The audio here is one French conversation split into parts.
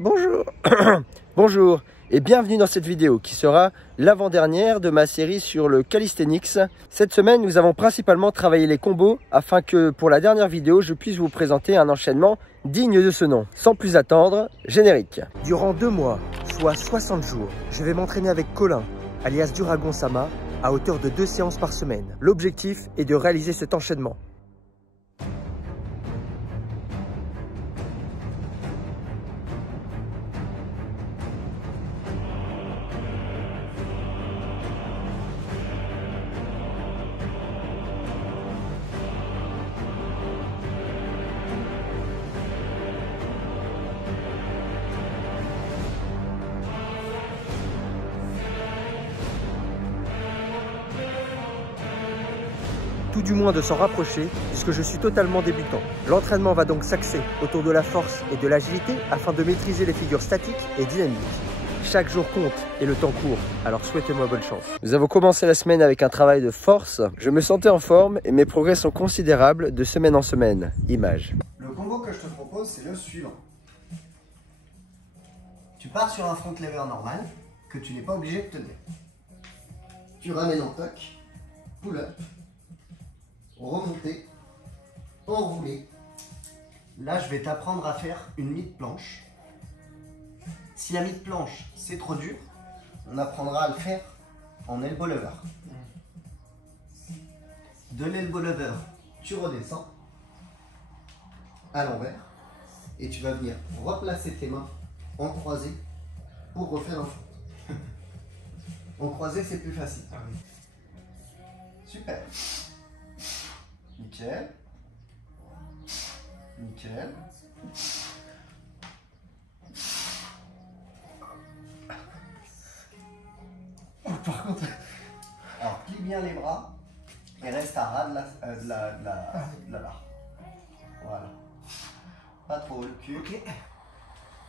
Bonjour. Bonjour et bienvenue dans cette vidéo qui sera l'avant-dernière de ma série sur le calisthenics. Cette semaine, nous avons principalement travaillé les combos afin que pour la dernière vidéo, je puisse vous présenter un enchaînement digne de ce nom. Sans plus attendre, générique. Durant 2 mois, soit 60 jours, je vais m'entraîner avec Colin, alias Duragon Sama, à hauteur de 2 séances par semaine. L'objectif est de réaliser cet enchaînement. Tout du moins de s'en rapprocher puisque je suis totalement débutant. L'entraînement va donc s'axer autour de la force et de l'agilité afin de maîtriser les figures statiques et dynamiques. Chaque jour compte et le temps court, alors souhaitez-moi bonne chance. Nous avons commencé la semaine avec un travail de force. Je me sentais en forme et mes progrès sont considérables de semaine en semaine. Image. Le combo que je te propose, c'est le suivant. Tu pars sur un front lever normal que tu n'es pas obligé de tenir. Tu ramènes en toc, pull-up, remonter, enrouler. Là, je vais t'apprendre à faire une mid-planche. Si la mid-planche, c'est trop dur, on apprendra à le faire en elbow lever. De l'elbow lever, tu redescends à l'envers et tu vas venir replacer tes mains en croisé pour refaire un front. En croisé, c'est plus facile. Super. Nickel. Nickel. Oh, par contre, alors plie bien les bras et reste à ras de la barre. Voilà. Pas trop le cul.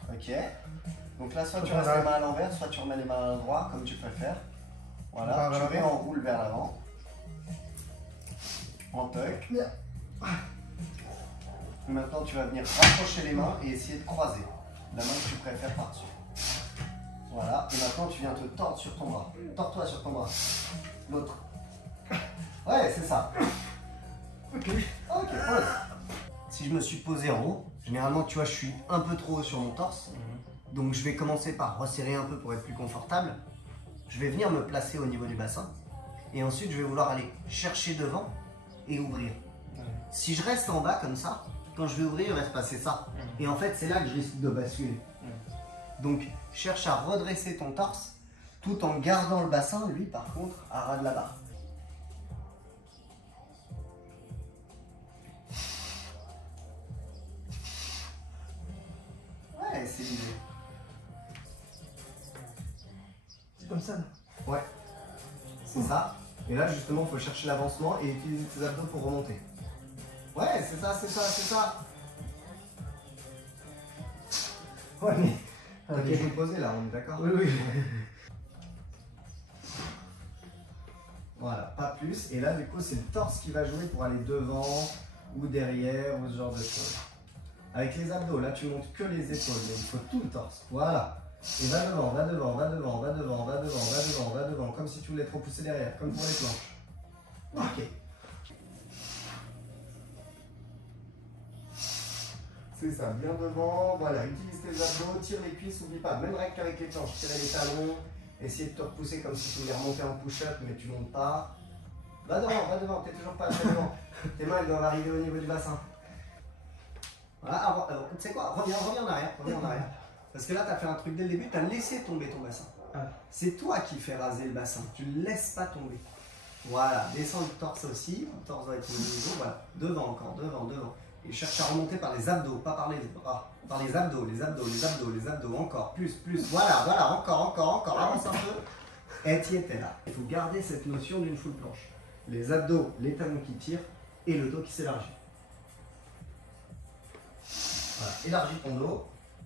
Ok. Donc là, soit tu restes les mains à l'envers, soit tu remets les mains à l'endroit, comme tu préfères. Voilà. Tu réenroules vers l'avant. En tuck. Maintenant, tu vas venir rapprocher les mains et essayer de croiser la main que tu préfères par-dessus. Voilà. Et maintenant, tu viens te tordre sur ton bras. Tords-toi sur ton bras. L'autre. Ouais, c'est ça. Ok, pose. Si je me suis posé en haut, généralement, tu vois, je suis un peu trop haut sur mon torse. Donc, je vais commencer par resserrer un peu pour être plus confortable. Je vais venir me placer au niveau du bassin. Et ensuite, je vais vouloir aller chercher devant et ouvrir. Si je reste en bas comme ça, quand je vais ouvrir, il va se passer ça. Et en fait, c'est là que je risque de basculer. Donc, cherche à redresser ton torse tout en gardant le bassin, lui, par contre, à ras de la barre. Ouais, c'est l'idée. C'est comme ça, là. Ouais, c'est ça. Et là, justement, il faut chercher l'avancement et utiliser tes abdos pour remonter. Ouais, c'est ça, c'est ça, c'est ça. Ouais, mais... Ok, je vais poser là, on est d'accord? Oui, oui. Voilà, pas plus. Et là, du coup, c'est le torse qui va jouer pour aller devant ou derrière ou ce genre de choses. Avec les abdos, là, tu montes que les épaules, mais il faut tout le torse. Voilà. Et va devant, va devant, va devant, va devant, va devant, va devant, va devant, comme si tu voulais te repousser derrière, comme pour les planches. Ok. C'est ça, bien devant, voilà, utilise tes abdos, tire les cuisses, n'oublie pas, même règle qu'avec les planches, tirer les talons, essayer de te repousser comme si tu voulais remonter en push-up, mais tu montes pas. Va devant, t'es toujours pas assez devant. Tes mains, elles doivent arriver au niveau du bassin. Voilà, tu sais quoi, reviens en arrière, Parce que là, tu as fait un truc dès le début, tu as laissé tomber ton bassin. C'est toi qui fais raser le bassin, tu ne laisses pas tomber. Voilà, descends le torse aussi, le torse va être au niveau, voilà, devant encore, devant. Et cherche à remonter par les abdos, pas par les bras. Par les abdos, encore, plus. Voilà, encore, avance un peu. Et t'y étais là. Il faut garder cette notion d'une full planche. Les abdos, les talons qui tirent et le dos qui s'élargit. Voilà, élargis ton dos,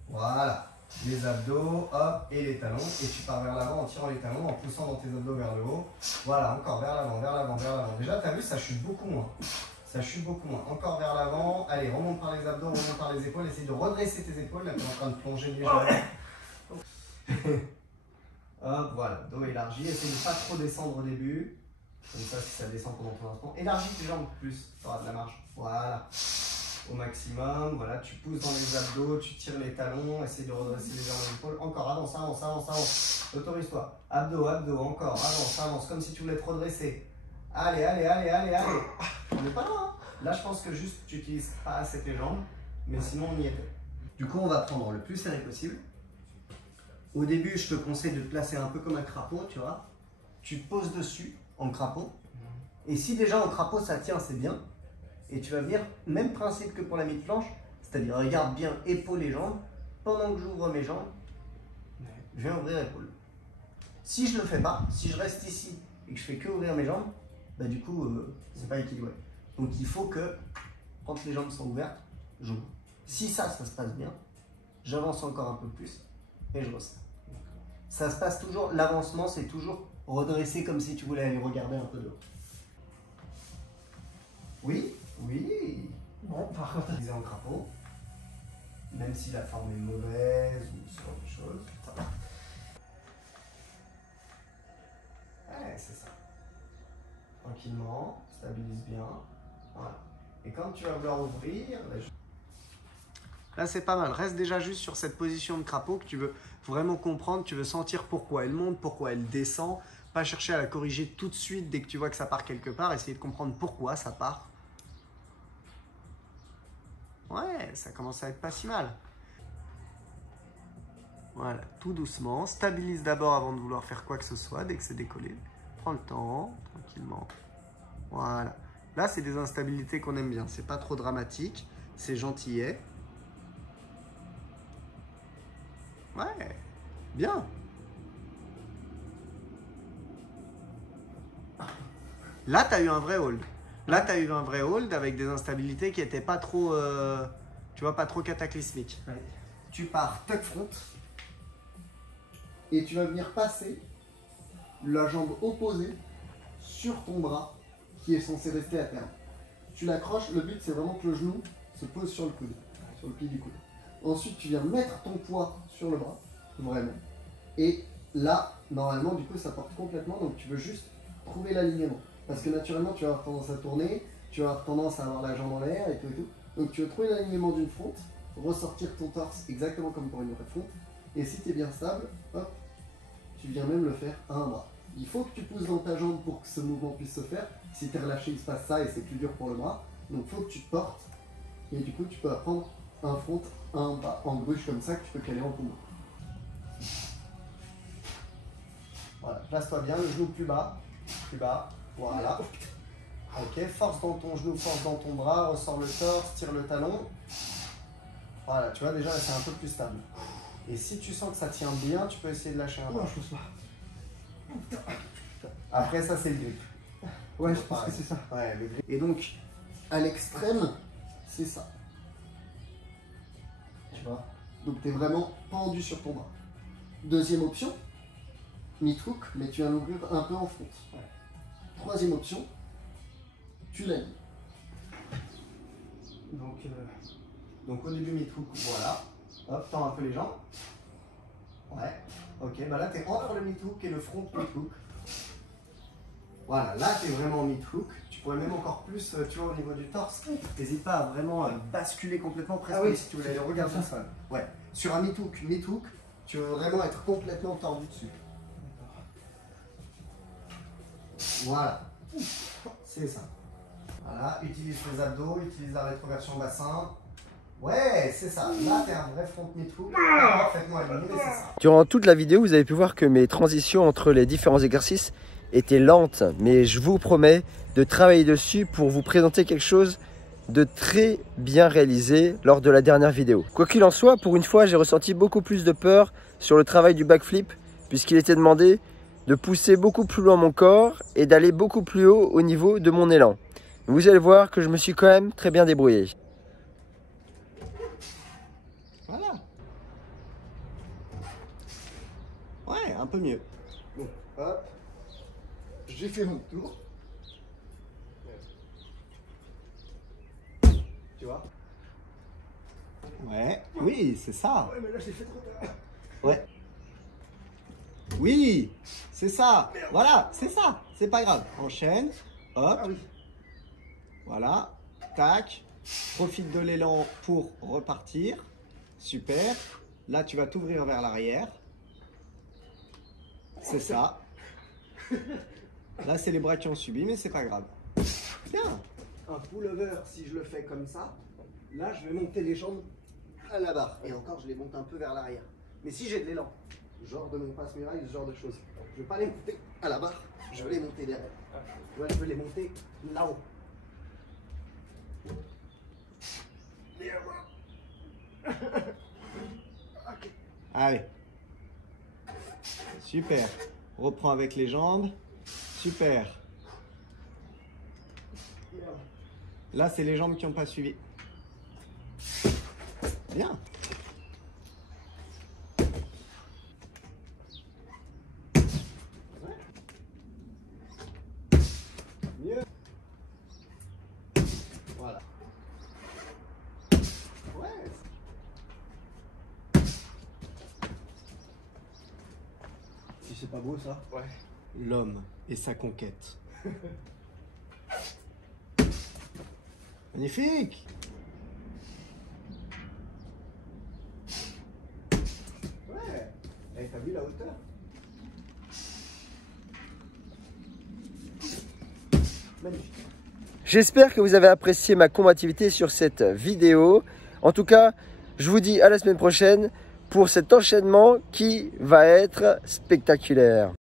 voilà. Les abdos, hop, et les talons. Et tu pars vers l'avant en tirant les talons, en poussant dans tes abdos vers le haut. Voilà, encore vers l'avant. Déjà, tu as vu, ça chute beaucoup moins. Ça chute beaucoup moins. Encore vers l'avant. Allez, remonte par les abdos, remonte par les épaules. Essaye de redresser tes épaules. Là, tu es en train de plonger légèrement. Hop, voilà. Dos élargi. Essaye de pas trop descendre au début. Comme ça, si ça descend pendant ton lancement. Élargis tes jambes plus. Tu auras de la marge. Voilà. Au maximum. Voilà. Tu pousses dans les abdos. Tu tires les talons. Essaye de redresser légèrement les épaules. Encore. Avance, avance, avance, avance. Autorise-toi. Abdos, abdos. Encore. Avance, avance. Comme si tu voulais te redresser. Allez, allez, allez, allez, allez. On n'est pas loin. Là, je pense que juste tu n'utilises pas assez tes jambes, mais sinon on y était. Du coup, on va prendre le plus serré possible. Au début, je te conseille de te placer un peu comme un crapaud, tu vois. Tu te poses dessus en crapaud. Et si déjà en crapaud ça tient, c'est bien. Et tu vas venir, même principe que pour la mid-planche, c'est-à-dire regarde bien épaules et jambes. Pendant que j'ouvre mes jambes, je viens ouvrir épaules. Si je ne le fais pas, si je reste ici et que je fais que ouvrir mes jambes, bah du coup, c'est pas équilibré. Donc il faut que, quand les jambes sont ouvertes, j'ouvre. Si ça se passe bien, j'avance encore un peu plus et je resserre. Ça se passe toujours, l'avancement c'est toujours redresser comme si tu voulais aller regarder un peu de haut. Oui, oui. Bon, par contre, Utiliser en crapaud, même si la forme est mauvaise ou ce genre de choses. Ouais, c'est ça. Tranquillement, stabilise bien. Voilà. Et quand tu vas vouloir ouvrir, là c'est pas mal. Reste déjà juste sur cette position de crapaud que tu veux vraiment comprendre. Tu veux sentir pourquoi elle monte, pourquoi elle descend. Pas chercher à la corriger tout de suite dès que tu vois que ça part quelque part. Essayer de comprendre pourquoi ça part. Ouais, ça commence à être pas si mal. Voilà, tout doucement. Stabilise d'abord avant de vouloir faire quoi que ce soit. Dès que c'est décollé, prends le temps, tranquillement. Voilà. Là, c'est des instabilités qu'on aime bien. C'est pas trop dramatique. C'est gentillet. Ouais. Bien. Là, tu as eu un vrai hold. Là, tu as eu un vrai hold avec des instabilités qui n'étaient pas trop, tu vois, pas trop cataclysmiques. ouais. Tu pars tuck front et tu vas venir passer la jambe opposée sur ton bras qui est censé rester à terme. Tu l'accroches, le but c'est vraiment que le genou se pose sur le coude, sur le pli du coude. Ensuite, tu viens mettre ton poids sur le bras, vraiment. Et là, normalement, du coup, ça porte complètement, donc tu veux juste trouver l'alignement. Parce que naturellement, tu vas avoir tendance à tourner, tu vas avoir tendance à avoir la jambe en l'air et tout et tout. Donc tu veux trouver l'alignement d'une fronte, ressortir ton torse exactement comme pour une vraie fronte. Et si tu es bien stable, hop, tu viens même le faire à un bras. Il faut que tu pousses dans ta jambe pour que ce mouvement puisse se faire. Si tu es relâché, il se passe ça et c'est plus dur pour le bras. Donc il faut que tu te portes. Et du coup, tu peux apprendre un front, un bas en gruche comme ça que tu peux caler en combo. Voilà, place-toi bien, le genou plus bas, voilà. Ok, force dans ton genou, force dans ton bras, ressors le torse, tire le talon. Voilà, tu vois déjà là c'est un peu plus stable. Et si tu sens que ça tient bien, tu peux essayer de lâcher un bras. Non, je pense pas. Après ça c'est le grip. Ouais, je pense que c'est ça. Ouais, le grip. Et donc, à l'extrême, c'est ça. Tu vois? Donc tu es vraiment pendu sur ton bras. Deuxième option, mid-hook, mais tu viens l'ouvrir un peu en front. Ouais. Troisième option, tu l'aimes. Donc au début mid-hook, voilà. Hop, tends un peu les jambes. Ouais. Ok, bah là tu es entre le mid-hook et le front mid-hook. Voilà, là tu es vraiment en mid-hook. Tu pourrais même encore plus, tu vois, au niveau du torse. N'hésite pas à vraiment basculer complètement presque comme si tu voulais aller regarder ça. Ouais. Sur un mid-hook, tu veux vraiment être complètement tendu dessus. Voilà. C'est ça. Voilà, utilise les abdos, utilise la rétroversion bassin. Ouais, c'est ça. Là, t'es un vrai front mid-hook. Parfaitement aligné, c'est ça. Durant toute la vidéo, vous avez pu voir que mes transitions entre les différents exercices étaient lentes, mais je vous promets de travailler dessus pour vous présenter quelque chose de très bien réalisé lors de la dernière vidéo. Quoi qu'il en soit, pour une fois, j'ai ressenti beaucoup plus de peur sur le travail du backflip, puisqu'il était demandé de pousser beaucoup plus loin mon corps et d'aller beaucoup plus haut au niveau de mon élan. Vous allez voir que je me suis quand même très bien débrouillé. Voilà. Ouais, un peu mieux. Bon, hop. J'ai fait mon tour. Tu vois? Ouais, oui, c'est ça. Ouais, mais là, je l'ai fait trop tard. Ouais. Oui, c'est ça. Voilà, c'est ça. C'est pas grave. Enchaîne. Hop. Ah oui. Voilà. Tac. Profite de l'élan pour repartir. Super. Là, tu vas t'ouvrir vers l'arrière. C'est ça. Là, c'est les bras qui ont subi, mais c'est pas grave. Bien. Un pullover, si je le fais comme ça, là, je vais monter les jambes à la barre. Et encore, je les monte un peu vers l'arrière. Mais si j'ai de l'élan, genre de mon passe-muraille, ce genre de choses, je ne veux pas les monter à la barre, je veux les monter derrière. Ouais, je veux les monter là-haut. Allez. Super. Reprends avec les jambes. Super. Là, c'est les jambes qui n'ont pas suivi. Bien. Ouais. Mieux. Voilà. Ouais. Si c'est pas beau, ça. Ouais. L'homme et sa conquête. Magnifique. Ouais. Et t'as vu la hauteur? Magnifique. J'espère que vous avez apprécié ma combativité sur cette vidéo. En tout cas, je vous dis à la semaine prochaine pour cet enchaînement qui va être spectaculaire.